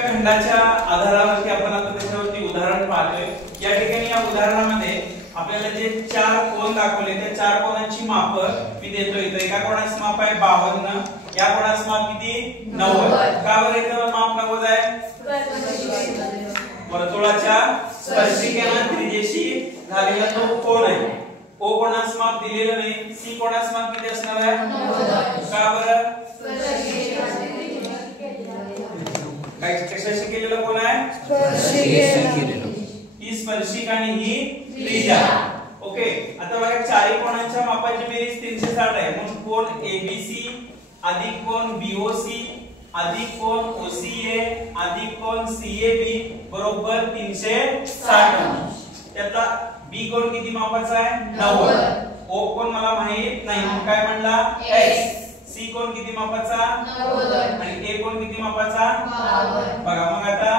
खंडाच्या आधारावरती आपण आता त्याच्यावरती उदाहरण पाहतोय। या ठिकाणी या उदाहरणामध्ये आपल्याला जे चार कोन दाखवले त्या चार कोनांची माप मी देतो इथे। एका कोणाचं माप आहे 52, या कोणाचं माप किती 90। का बरं इथं माप 90 आहे? वर्तुळाच्या स्पर्शिकेला त्रिज्येशी झालेला तो कोन आहे। ओ कोणाचं माप दिलेलं नाही, सी कोणाचं माप किती असणार आहे 90। का बरं? काय कशाशी केलेलं कोण आहे? स्पर्शिकेला। ही स्पर्शिका आणि ही त्रिज्या। ओके, आता बघा चारही कोणांच्या मापाची बेरीज 360 आहे। म्हणून कोन ABC अधिक कोन BOC अधिक कोन OCA अधिक कोन CAB बरोबर 360 अंश। त्यातला B कोन किती मापाचा आहे 90। O कोन मला माहित नाही मग काय म्हणला X। C कोन किती मापाचा 90 आणि A कोन किती मापाचा 52। बघा मग आता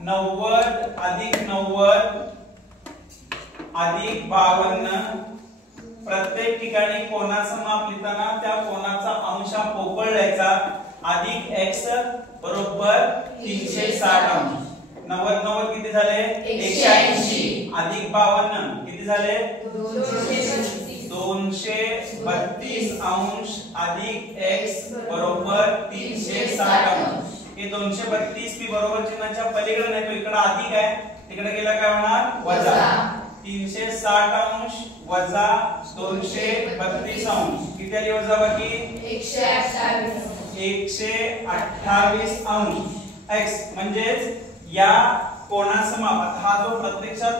90 अधिक 90 अधिक 52 प्रत्येक ठिकाणी कोनाचं माप लिहिताना त्या कोनाचा अंश पोकळ द्यायचा अधिक x बरोबर 360 अंश। 90 90 किती झाले 180 अधिक 52 किती झाले 232 अंश अधिक x बरोबर 360 अंश। हे 232 पी बरोबर चिन्हाच्या पलीकडे नाही तो इकडे अधिक आहे, तिकडे गेला काय होणार वजा। 360 अंश वजा 232 अंश किती आली वजा बाकी 128 अंश x। म्हणजेच या कोनाचं माप हा जो प्रत्यक्षात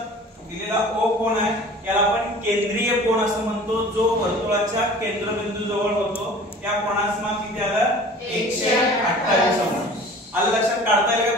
दिलेला O कोन आहे याला आपण केंद्रीय कोन असं म्हणतो, जो वर्तुळाच्या केंद्रबिंदू जवळ होतो। या कोनाचं माप किती आलं 128 अंश। आलं लक्षात? काढता येईल